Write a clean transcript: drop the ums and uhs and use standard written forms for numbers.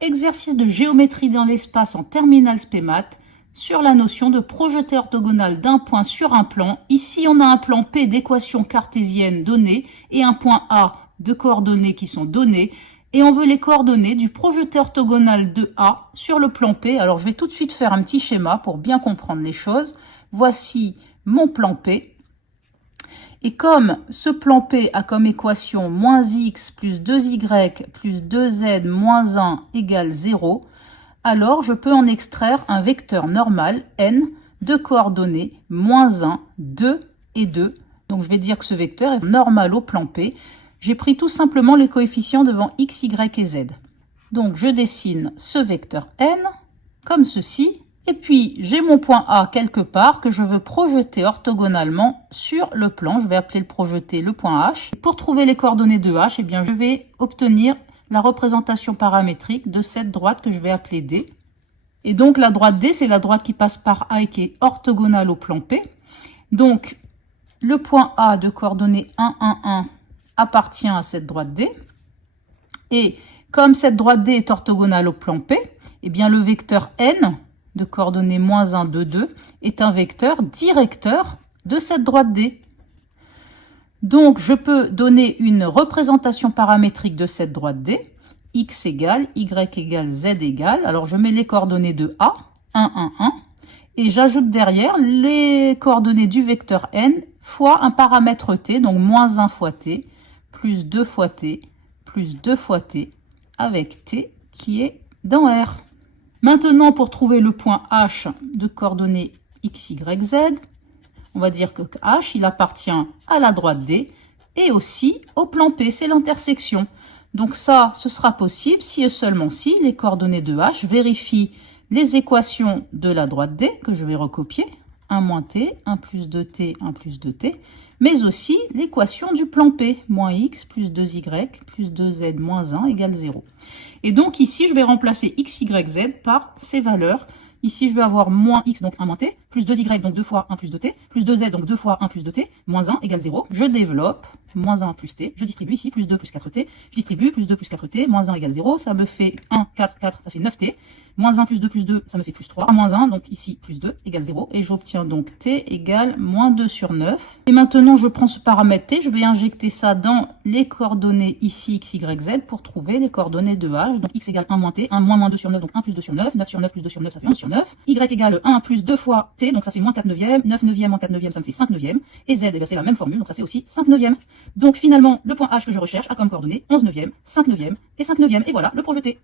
Exercice de géométrie dans l'espace en terminale SPEMAT sur la notion de projeté orthogonal d'un point sur un plan. Ici, on a un plan P d'équation cartésienne donnée et un point A de coordonnées qui sont données. Et on veut les coordonnées du projeté orthogonal de A sur le plan P. Alors, je vais tout de suite faire un petit schéma pour bien comprendre les choses. Voici mon plan P. Et comme ce plan P a comme équation moins x plus 2y plus 2z moins 1 égale 0, alors je peux en extraire un vecteur normal, n, de coordonnées moins 1, 2 et 2. Donc je vais dire que ce vecteur est normal au plan P. J'ai pris tout simplement les coefficients devant x, y et z. Donc je dessine ce vecteur n comme ceci. Et puis, j'ai mon point A quelque part que je veux projeter orthogonalement sur le plan. Je vais appeler le projeté le point H. Et pour trouver les coordonnées de H, eh bien, je vais obtenir la représentation paramétrique de cette droite que je vais appeler D. Et donc, la droite D, c'est la droite qui passe par A et qui est orthogonale au plan P. Donc, le point A de coordonnées 1, 1, 1 appartient à cette droite D. Et comme cette droite D est orthogonale au plan P, eh bien, le vecteur N de coordonnées moins 1, 2, 2 est un vecteur directeur de cette droite D. Donc, je peux donner une représentation paramétrique de cette droite D. X égale, Y égale, Z égale. Alors, je mets les coordonnées de A, 1, 1, 1. Et j'ajoute derrière les coordonnées du vecteur N fois un paramètre T, donc moins 1 fois T, plus 2 fois T, plus 2 fois T, avec T qui est dans R. Maintenant, pour trouver le point H de coordonnées x, y, z, on va dire que H, il appartient à la droite D et aussi au plan P, c'est l'intersection. Donc ça, ce sera possible si et seulement si les coordonnées de H vérifient les équations de la droite D, que je vais recopier, 1 moins T, 1 plus 2T, 1 plus 2T, mais aussi l'équation du plan P, moins x plus 2y plus 2z moins 1 égale 0. Et donc ici, je vais remplacer x, y, z par ces valeurs. Ici, je vais avoir moins x, donc 1 moins t, plus 2y, donc 2 fois 1 plus 2t, plus 2z, donc 2 fois 1 plus 2t, moins 1 égale 0. Je développe, moins 1 plus t, je distribue ici, plus 2 plus 4t, je distribue, plus 2 plus 4t, moins 1 égale 0, ça me fait 1, 4, 4, ça fait 9t, moins 1 plus 2, ça me fait plus 3, moins 1, donc ici, plus 2 égale 0, et j'obtiens donc t égale moins 2 sur 9. Et maintenant, je prends ce paramètre t, je vais injecter ça dans les coordonnées ici, x, y, z, pour trouver les coordonnées de h, donc x égale 1 moins t, 1 moins 2 sur 9, donc 1 plus 2 sur 9, 9 sur 9 plus 2 sur 9, ça fait 11 sur 9, y égale 1 plus 2 fois t, donc ça fait moins 4 neuvièmes, 9 neuvièmes en 4 neuvièmes, ça me fait 5 neuvièmes, et z, eh bien, c'est la même formule, donc ça fait aussi 5 neuvièmes. Donc finalement, le point h que je recherche a comme coordonnées 11 neuvièmes, 5 neuvièmes et 5 neuvièmes, et voilà le projeté.